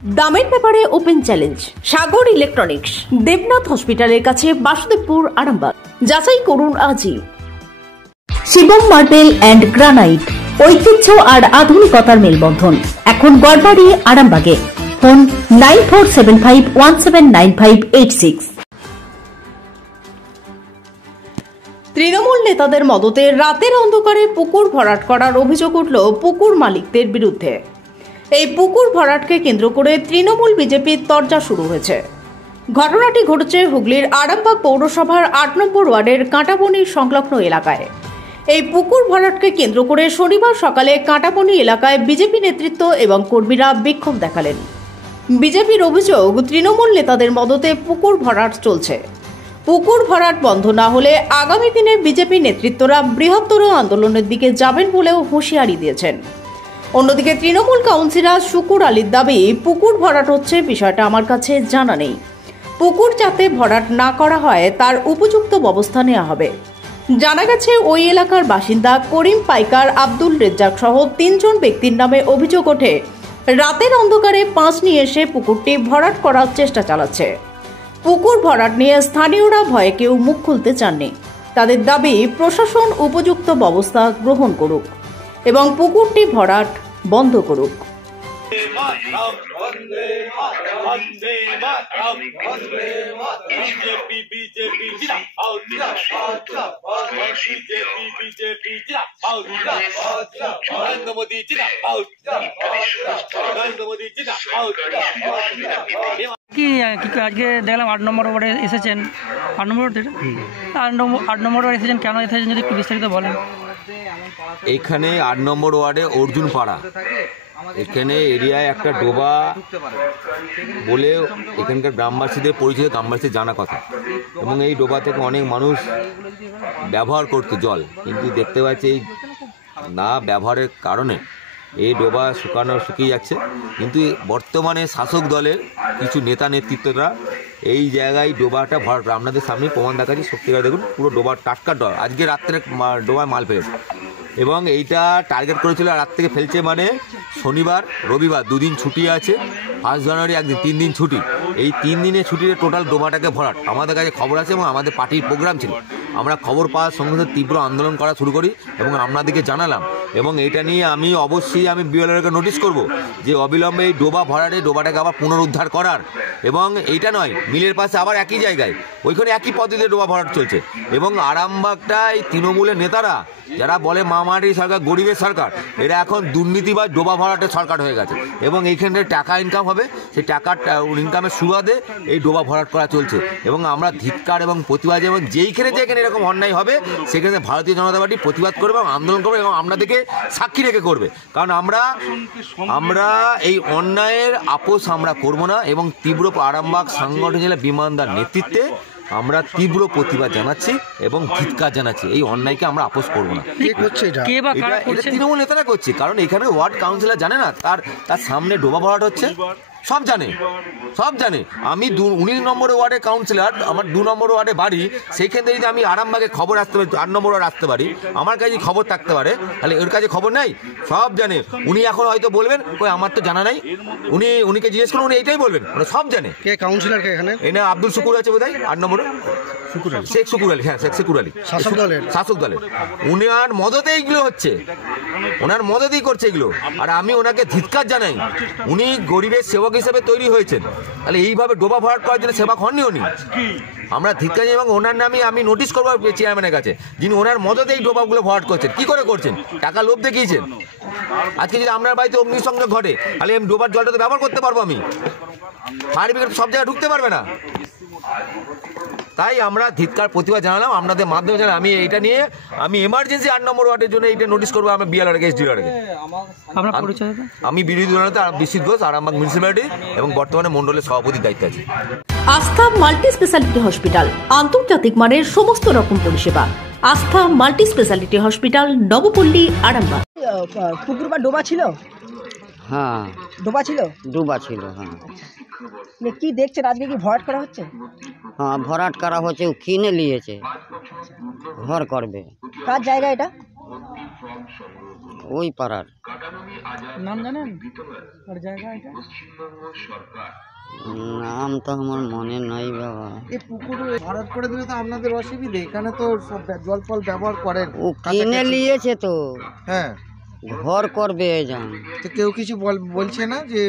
দামের ব্যাপারে open challenge সাগর electronics, Debnath হসপিটালের কাছে, বাসুদেবপুর, আরামবাগ। যাচাই করুন আজই। শিবম মার্বেল অ্যান্ড গ্রানাইট, ঐতিহ্য আর আধুনিকতার মেলবন্ধন, এখন গড়বাড়ি, আরামবাগে। ফোন 9475179586। তৃণমূল নেতাদের মদতে রাতের অন্ধকারে পুকুর ভরাট করার অভিযোগ উঠল পুকুর মালিকদের বিরুদ্ধে। এই পুকুর ভরাটকে কেন্দ্র করে তৃণমূল বিজেপির তরজা শুরু হয়েছে। ঘটনাটি ঘটেছে হুগলির আরামবাগ পৌরসভার ৮ নম্বর ওয়ার্ডের কাঁটাবনি সংলগ্ন এলাকায়। এই পুকুর ভরাটকে কেন্দ্র করে শনিবার সকালে কাঁটাবনি এলাকায় বিজেপি নেতৃত্ব এবং কর্মীরা বিক্ষোভ দেখালেন। বিজেপির অভিযোগ, তৃণমূল নেতাদের মদতে পুকুর ভরাট চলছে। পুকুর ভরাট বন্ধ না হলে আগামী দিনে বিজেপি নেতৃত্বরা বৃহত্তর আন্দোলনের দিকে যাবেন বলেও হুঁশিয়ারি দিয়েছেন। অন্যদিকে তৃণমূল কাউন্সিলর শুকুর আলীর দাবি, পুকুর ভরাট হচ্ছে, বিষয়টা আমার কাছে জানা নেই। পুকুর যাতে ভরাট না করা হয় তার উপযুক্ত ব্যবস্থা নেওয়া হবে। জানা গেছে, ওই এলাকার বাসিন্দা করিম পাইকার, আব্দুল রেজ্জাক সহ ৩ জন ব্যক্তির নামে অভিযোগ ওঠে রাতের অন্ধকারে পাঁচ নিয়ে এসে পুকুরটি ভরাট করার চেষ্টা চালাচ্ছে। পুকুর ভরাট নিয়ে স্থানীয়রা ভয়ে কেউ মুখ খুলতে চাননি। তাদের দাবি, প্রশাসন উপযুক্ত ব্যবস্থা গ্রহণ করুক এবং পুকুরটি ভরাট বন্ধ করুক। আজকে দেখলাম ৮ নম্বর ওয়ার্ডে এসেছেন। ৮ নম্বর ওয়ার্ডে এসেছেন, কেন এসেছেন যদি একটু বিস্তারিত বলেন। এইখানে ৮ নম্বর ওয়ার্ডে অর্জুন পাড়া, এখানে এরিয়ায় একটা ডোবা বলে এখানকার গ্রামবাসীদের পরিচিত, গ্রামবাসীদের জানা কথা, এবং এই ডোবা থেকে অনেক মানুষ ব্যবহার করতো জল, কিন্তু দেখতে পাচ্ছি এই না ব্যবহারের কারণে এই ডোবা শুকিয়ে যাচ্ছে। কিন্তু বর্তমানে শাসক দলের কিছু নেতা নেতৃত্বরা এই জায়গায় ডোবাটা ভরাট করে, আপনাদের সামনে প্রমাণ দেখাচ্ছি, সত্যিকার দেখুন পুরো ডোবার টাটকা ডোবা, আজকে রাত্রে ডোবায় মাল ফেলেছে এবং এইটা টার্গেট করেছিল রাত থেকে ফেলছে, মানে শনিবার রবিবার 2 দিন ছুটি আছে, 1 জানুয়ারি একদিন, 3 দিন ছুটি। এই 3 দিনের ছুটিতে টোটাল ডোবাটাকে ভরাট। আমাদের কাছে খবর আছে এবং আমাদের পার্টির প্রোগ্রাম ছিল, আমরা খবর পাওয়ার সঙ্গে সঙ্গে তীব্র আন্দোলন করা শুরু করি এবং আপনাদেরকে জানালাম। এবং এটা নিয়ে আমি অবশ্যই বিএলআরকে নোটিশ করব যে অবিলম্বে এই ডোবা ভরাটে ডোবাটাকে আবার পুনরুদ্ধার করার, এবং এইটা নয়, মিলের পাশে আবার একই জায়গায় ওইখানে একই পদ্ধতিতে ডোবা ভরাট চলছে। এবং আরামবাগটা এই তৃণমূলের নেতারা যারা বলে মামাটি সরকার, গরিবের সরকার, এরা এখন দুর্নীতিবাজ ডোবা ভরাটের সরকার হয়ে গেছে এবং এইখানে টাকা ইনকাম হবে, সেই টাকার ইনকামের সুবাদে এই ডোবা ভরাট করা চলছে। এবং আমরা ধিক্কার এবং প্রতিবাদ, এবং যেখানে এরকম অন্যায় হবে সেখানে ভারতীয় জনতা পার্টি প্রতিবাদ করবে এবং আন্দোলন করবে এবং আপনাদেরকে সাক্ষী রেখে করবে, কারণ আমরা এই অন্যায়ের আপোষ আমরা করব না। এবং তীব্র আরামবাগ সাংগঠনিক জেলা বিমানদার নেতৃত্বে আমরা তীব্র প্রতিবাদ জানাচ্ছি এবং ধিক্কার জানাচ্ছি, এই অন্যায়কে আমরা আপোষ করবো না। এটা তৃণমূল নেতারা করছে, কারণ এখানে ওয়ার্ড কাউন্সিলর জানে না তার সামনে ডোবা ভরাট হচ্ছে, সব জানে। আমি 19 নম্বর ওয়ার্ডের কাউন্সিলর, আমার 2 নম্বর ওয়ার্ডে বাড়ি, সেইখান থেকে যদি আমি আরামবাগে খবর আসতে পারি, 8 নম্বর ওয়ার্ড আসতে পারি, আমার কাছে খবর থাকতে পারে, তাহলে ওর কাছে খবর নাই, সব জানে। উনি এখন হয়তো বলবেন কই আমার তো জানা নাই, উনিকে জিজ্ঞেস করুন, উনি এইটাই বলবেন, ওরা সব জানে। কে কাউন্সিলর কে এখানে? এনে আব্দুল শুকুর আছে বোধহয় 8 নম্বর, শেখ শুকুর আলী, হ্যাঁ শেখ শুকুর আলী, শাসক দলের। উনার মদতে এইগুলো হচ্ছে, ওনার মদতেই করছে এগুলো, আর আমি ওনাকে ধিক্কার জানাই। উনি গরিবের সেবক হিসেবে তৈরি হয়েছেন, তাহলে এইভাবে ডোবা ভরাট করার জন্য সেবক হননি উনি। আমরা ধিক্কার জানাই এবং ওনার নামে আমি নোটিশ করবো চেয়ারম্যানের কাছে, যিনি ওনার মদতে এই ডোবাগুলো ভরাট করছেন। কি করে করছেন? টাকা লোভ দেখিয়েছেন। আজকে যদি আপনার বাড়িতে অগ্নিসংযোগ ঘটে, তাহলে আমি ডোবার জলটা তো ব্যবহার করতে পারবো, আমি ফায়ার ব্রিগেড সব জায়গায় ঢুকতে পারবে না। তাই আমরা ধিক্কার প্রতিবাদ জানালাম, আপনাদের মাধ্যমে জানালাম। আমি এইটা নিয়ে আমি এমার্জেন্সি 8 নম্বর ওয়ার্ডের জন্য এইটা নোটিশ করবো, আমি বিএলআর কে, এসডিআর কে। আমি বিরোধী দলনেতা বিশ্বজিৎ ঘোষ, আরামবাগ মিউনিসিপ্যালিটি এবং বর্তমানে মন্ডলের সভাপতির দায়িত্ব আছে। আস্থা মাল্টি স্পেশালিটি হসপিটাল, আন্তর্জাতিক মানের সমস্ত রকম পরিষেবা। আস্থা multi speciality hospital, Nabapalli, Arambagh. পুকুর বা ডোবা ছিল? হ্যাঁ, ডোবা ছিল। হ্যাঁ। কি দেখছেন আজকে, কি ভরাট করা হচ্ছে? হ্যাঁ, ভরাট করা হচ্ছে, ও কিনে নিয়েছে, ঘর করবে। কার জায়গা এটা? ওই পাড়ার। নাম জানেন আর জায়গা এটা? নাম তো আমার মনে নাই বাবা। এই পুকুর ভরাট করে দিলে তো আপনাদের অসুবিধে, এখানে তো সব জল ফল ব্যবহার করেন। ও কিনে নিয়েছে তো, হ্যাঁ, ঘর করবে যান। তো কেউ কিছু বলছে না যে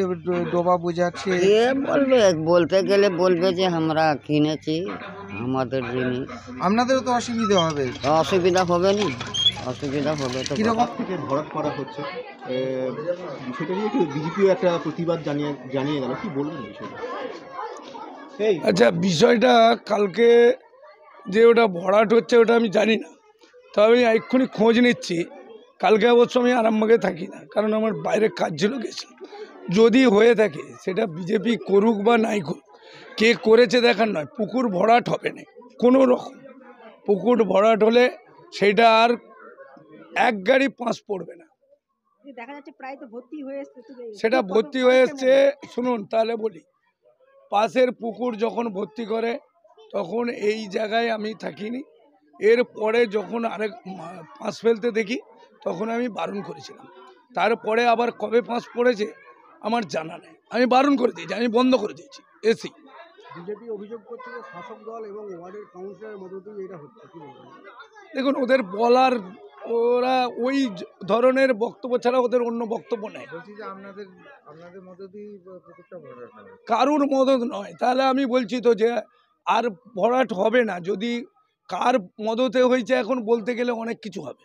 ডোবা বুঝাচ্ছে? কে বলবে? বলতে গেলে বলবে যে আমরা কিনেছি আমাদের জিনিস। আপনাদেরও তো অসুবিধা হবে। অসুবিধা হবে না, অসুবিধা হবে তো। কিরকম থেকে ভরাট করা হচ্ছে বিষয়টা নিয়ে একটু বিজেপিও একটা প্রতিবাদ জানিয়ে গেল, কি বলবেন বিষয়টা? আচ্ছা, বিষয়টা কালকে যে ওটা ভরাট হচ্ছে ওটা আমি জানি না, তবে আমি এক্ষুনি খোঁজ নিচ্ছি। কালকে অবশ্য আমি আরামবাগে থাকি না, কারণ আমার বাইরে কাজ ছিল, গেছিলাম। যদি হয়ে থাকে সেটা বিজেপি করুক বা নাই করুক, কে করেছে দেখার নয়, পুকুর ভরাট হবে না কোনো রকম। পুকুর ভরাট হলে সেটা আর এক গাড়ি পাঁচ পড়বে না। দেখা যাচ্ছে প্রায় তো ভর্তি হয়ে এসছে। সেটা ভর্তি হয়ে এসছে, শুনুন তাহলে বলি। পাশের পুকুর যখন ভর্তি করে তখন এই জায়গায় আমি থাকিনি, এরপরে যখন আরেক পাঁচ ফেলতে দেখি তখন আমি বারণ করেছিলাম। তারপরে আবার কবে পাঁচ পড়েছে আমার জানা নেই, আমি বারণ করে দিয়েছি, আমি বন্ধ করে দিয়েছি এসি। বিজেপি অভিযোগ করছে যে শাসক দল এবং ওয়ার্ডের কাউন্সিলরের মধ্য দিয়ে এটা হচ্ছে, কি বলবেন? দেখুন, ওদের বলার, ওরা ওই ধরনের বক্তব্য ছাড়া ওদের অন্য বক্তব্য নেই। বলছি যে আপনাদের মধ্যে দিয়ে পুকুরটা ভরাট হবে, কারুর মদত নয়। তাহলে আমি বলছি তো যে আর ভরাট হবে না। যদি কার মদতে হয়েছে এখন বলতে গেলে অনেক কিছু হবে।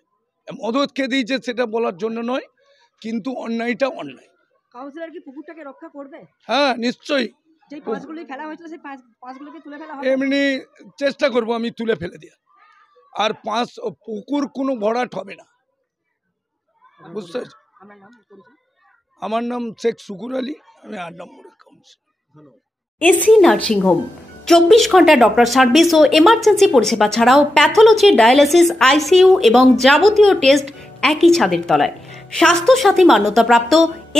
মদত কে দিয়েছে সেটা বলার জন্য নয়, কিন্তু অন্যায়টা অন্যায়। কাউন্সিলর কি পুকুরটাকে রক্ষা করবে? হ্যাঁ, নিশ্চয়ই। যে পাঁচগুলি ফেলা হয়েছিল সেই পাঁচগুলোকে তুলে ফেলা হবে? এমনি চেষ্টা করব আমি তুলে ফেলে দেওয়া। আর পুকুর কোনো ভরাট হবে না, বুঝতে পারছি। আমার নাম শেখ শুকুর আলী, আমি 8 নম্বরের কাউন্সিলর। এসি নার্সিংহোম 24 ঘন্টা ডক্টর সার্ভিস ও এমার্জেন্সি পরিষেবা ছাড়াও প্যাথোলজি, ডায়ালিসিস, আইসিইউ এবং যাবতীয় টেস্ট একই ছাদের তলায়। স্বাস্থ্য সাথী মান্যতাপ্রাপ্ত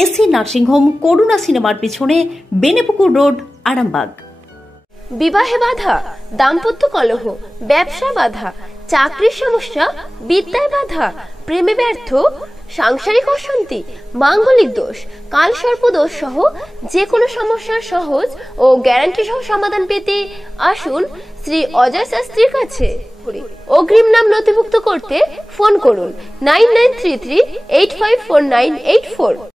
এসি নার্সিংহোম, করুণা সিনেমার পিছনে, বেনেপুকুর রোড, আরামবাগ। বিবাহে বাধা, দাম্পত্য কলহ, ব্যবসা বাধা, চাকরির সমস্যা, বিদ্যায় বাধা, প্রেমে ব্যর্থ, সাংসারিক অশান্তি, মাঙ্গলিক দোষ, কালসর্প দোষ সহ যে কোনো সমস্যার সহজ ও গ্যারান্টি সহ সমাধান পেতে আসুন শ্রী অজয় শাস্ত্রীর কাছে। অগ্রিম নাম নথিভুক্ত করতে ফোন করুন 9933854984।